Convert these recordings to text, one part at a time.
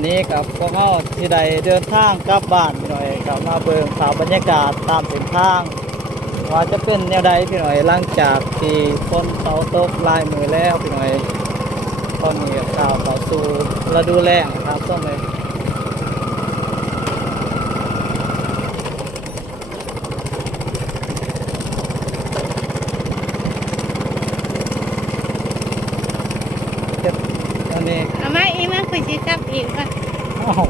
อนนี้กับพวกเราที่ใดเดินทางกลับบ้านพี่หน่อยกลับมาเบิ่งข่าวบรรยากาศตามเส้นทางว่าจะเป็นแนวใดพี่หน่อยหลังจากที่ฝนเสาตกลายมือแล้วพี่หน่อยตอนนี้ข่าวเข้าสู่ฤดูแล้งครับส้มเลยตอนนี้ เอามาอีกมาคุยชิกับอีกว่า อ้าว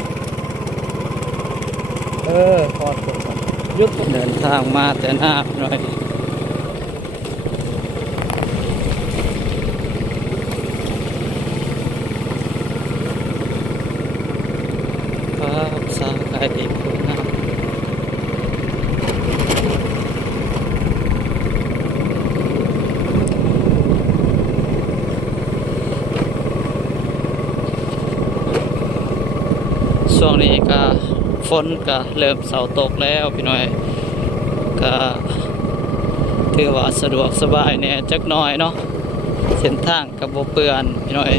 พอดยุดเดินทางมาแต่หน้าหน่อยครับสาไก่อีกคนนะช่วงนี้ก็ฝนก็เริ่มเสาตกแล้วพี่น้อยก็ถือว่าสะดวกสบายเนี่ยจักหน่อยเนาะเส้นทางกับบ่เปื้อนพี่น้อย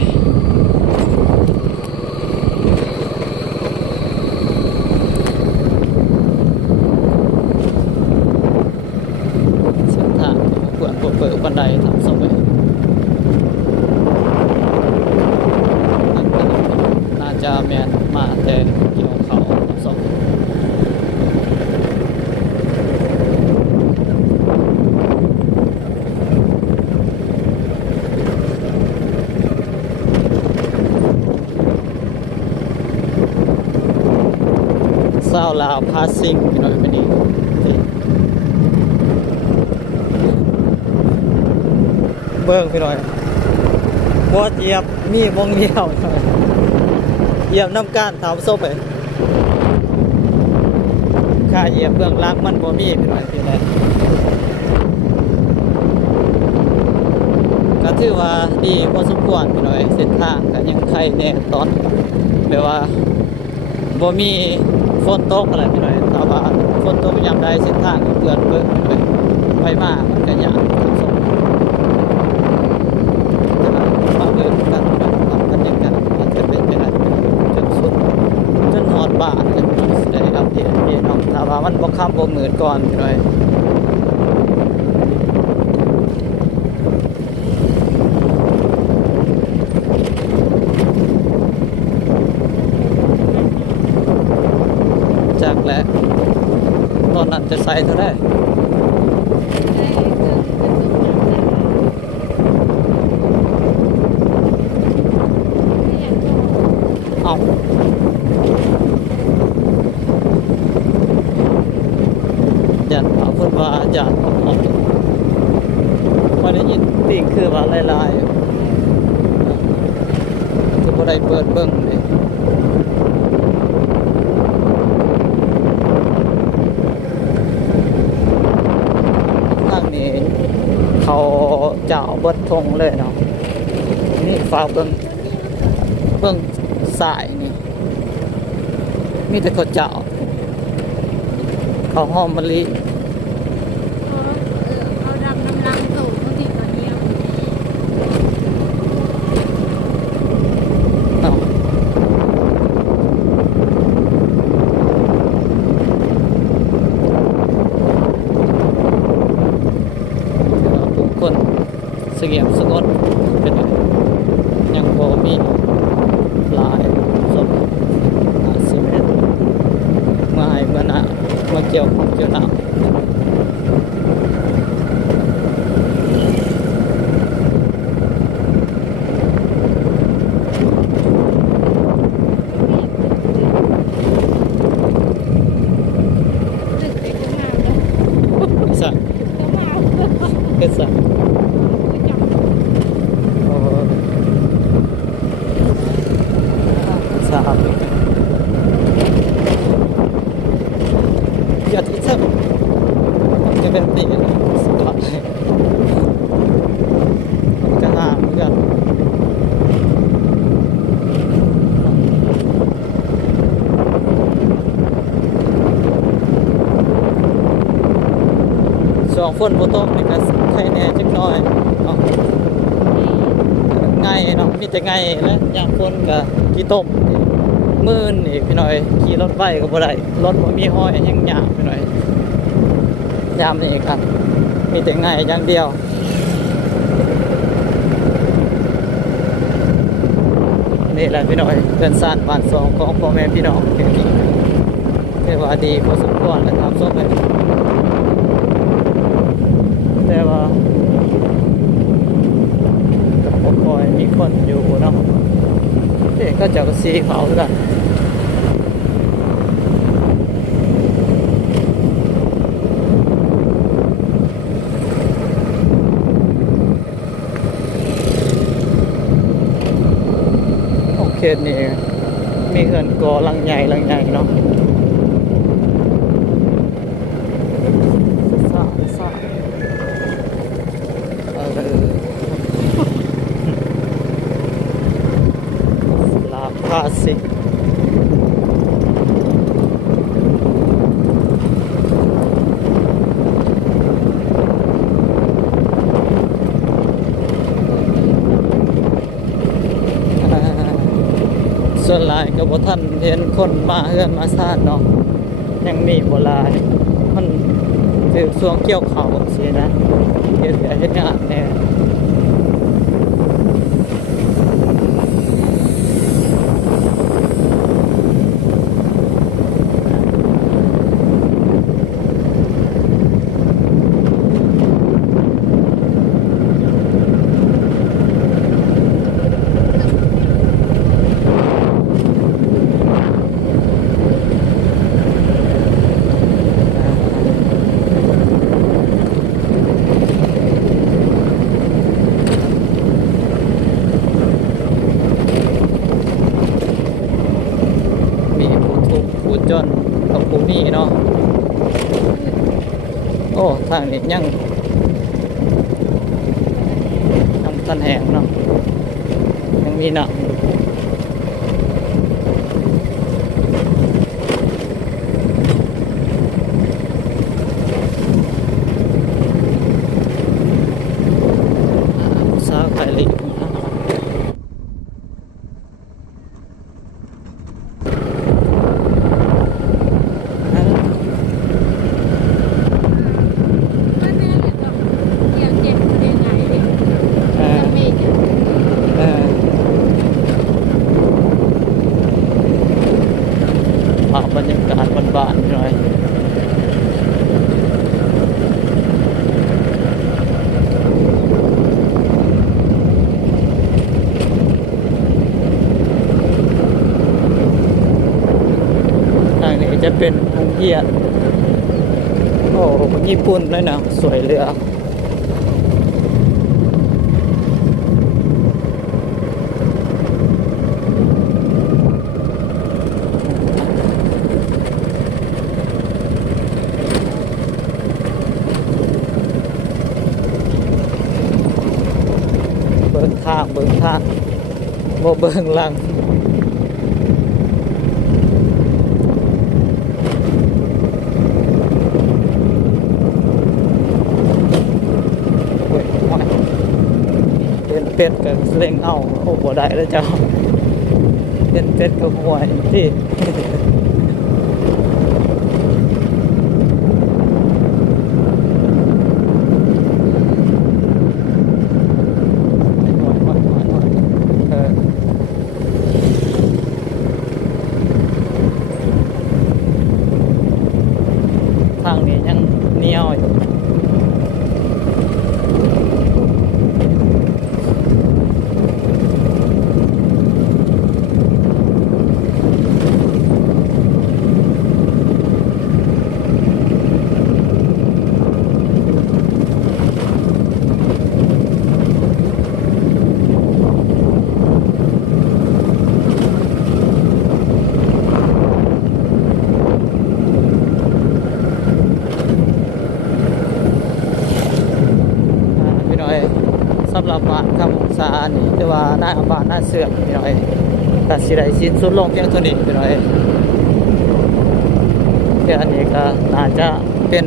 เส้นทางบ่เปื้อนบ่เปื้อนปานใดทำสมัยน่าจะแม่นมาแต่เกี่ยวเขาสองเศร้าลาวพาซิ่งพี่น้อยไปนี่เบิ่งพี่น้อยบัวเหยียบมีวงเดียวเหยียบน้ำก้านถามซบไปค่าเหยียบเบื้องล่างมันบ่มีพี่น้อยพี่น้อยก็ถือว่าดีพอสมควรพี่น้อยเส้นทางก็ยังใครแน่ตอนแบบว่าบ่มีฝนตกอะไรพี่น้อยถ้าว่าฝนตกยามใดเส้นทางก็เปื้อนเบิ่งพี่น้อยไปมามันก็ยากมาเบิ่งกันบรรยากาศมันจะเป็นยังไงจนสุดจนฮอดบ้านกันสิได้อัปเดตพี่น้องถ้าว่ามันบ่ค่ำบ่มืดก่อนพี่น้อยจากแล้วตอนนั้นจะใส่เท่าไหร่เอายันเอาเพิ่นว่ายันเอาพอได้ยินติ่งคือว่าลายๆคือบ่ได้เปิดเบิ่งเลยทางนี้เขาเจ้าเบิดทงเลยเนาะนี่ฝากเบิ่งสายนี่มีแต่เขาเจ้าเขาหอมมะลิเอาดำน้ำลังตู่บางทีก็เดียวทุกคนเสียมสะกดเป็นยังบ่มีลายสมซีเมนต์มาให้เมื่อหน้ามาเกี่ยวของเกี่ยวน้ำตึกเด็กก็มาแล้ว สั่ง ก็มา ก็สั่งสามเกือบที่สุดจะเป็นตีสบายจะห่างเกือบสองคนโบโต้นี่ก็ใครแน่จักหน่อยเนาะ ง่ายเนาะมีแต่ง่ายและอย่างคนกับกี่ต้ม มื่นอีกพี่น้อยขี่รถไฟก็บ่ได้รถบ่มีห้อยยังยากพี่น้อยยามนี่ครับมีแต่ง่ายอย่างเดียวนี่แหละพี่น้อยเพื่อนซ่านบ้านสองของพ่อแม่พี่น้องเพียงนี้ถือว่าดีพอสมควรแล้วครับส้มเลยแต่ว่าก็คอยมีคนอยู่เนาะเด็กก็จะสีขาวกันโอเคนี่มีเงินกอลังใหญ่เนาะซ่าลาคลาสสิกส่วนหลายก็บ่ทันเห็นคนมาเฮือนมาซ่านเนาะยังมีโบราณมันถือช่วงเกี่ยวข้าวสินะเฮ็ดงานแน่มีผู้ทุกข์ผู้จนกับผู้มีเนาะโอ้ทางนี้ยังทันแหงเนาะยังมีน้ำสาวไข่ลิก็แม่เนี่ยแบบเรียนเจ็บได้ไงเนี่ยจะมีเนี่ย ภาพบรรยากาศบ้านๆหน่อยทางนี้จะเป็นโรงเรียนโอ้ญี่ปุ่นเลยนะสวยเลยอ่ะเบิ่งทางบ่เบิ่งหลังโอ้ยเป็นเป็ดกับเล่งเอาโอ้บ่ได้แล้วเจ้าเป็นเป็ดกับหวยที่ทางนี้ยังเหนียวอยู่พี่น้อยสำหรับบ้านคำองศานี่หรือว่าหน้าบ้านหน้าเสือกพี่น้อยตัดสิได้สิ้นสุดลงเพียงเท่านี้พี่น้อยแค่อันนี้ก็น่าจะเป็น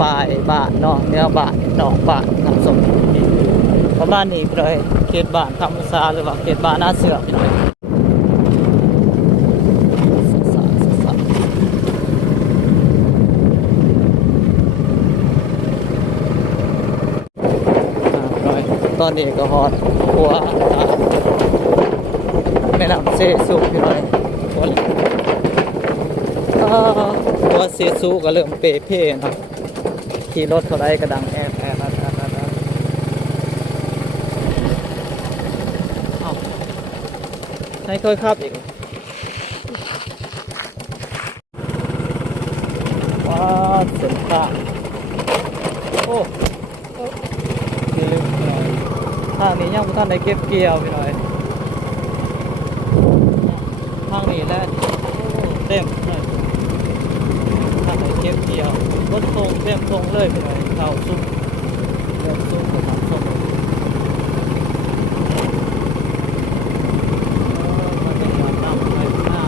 ปลายบ้านเนาะเนื้อบ้านนอกบ้านน้ำส้มประมาณนี้พี่น้อยเขตบ้านคำองศาหรือว่าเขตบ้านหน้าเสือกพี่น้อย ตอนนี้ก็ฮอดหัวแม่น้ำเซซุพี่น้อยหัวหัวเซซุก็เริ่มเปเพ่เนาะขี่รถเท่าไรก็ดังแอดเอาให้ค่อยขับอีกว้าวเส้นทางโอ้นี่ลืมพี่น้อยทางนี้ยังไม่ทันได้เก็บเกี่ยวพี่น้อยทางนี้แหละเต็มเลยทางไหนเก็บเกี่ยวรถตรงเต็มตรงเลยพี่น้อยเข้าซุ่มเริ่มซุ่มกับน้ำส้มมาเป็นวันน้ำไปหน้า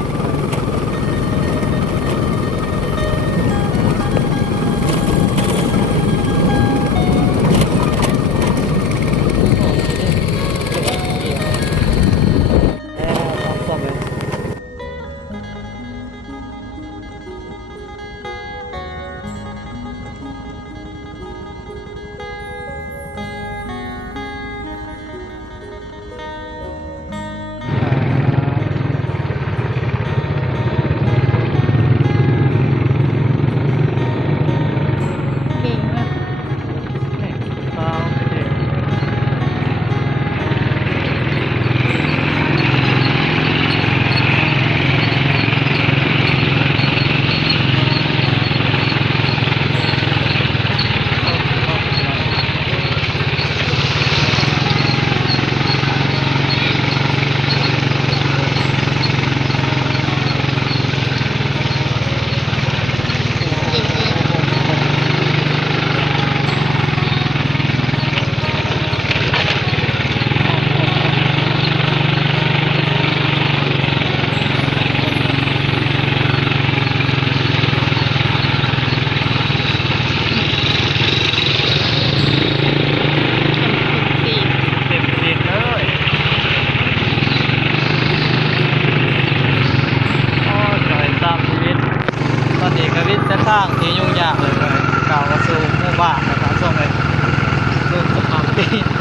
เก่งมาก เปล่าเด็กเต็มติดเลยโอ้ยจ่อยตามชีวิตตอนนี้ก็วิทย์จะสร้างที่ยุ่งยากเลยกล่าวว่าสู่หมู่บ้านนะครับส่งเลยสู่สถานที่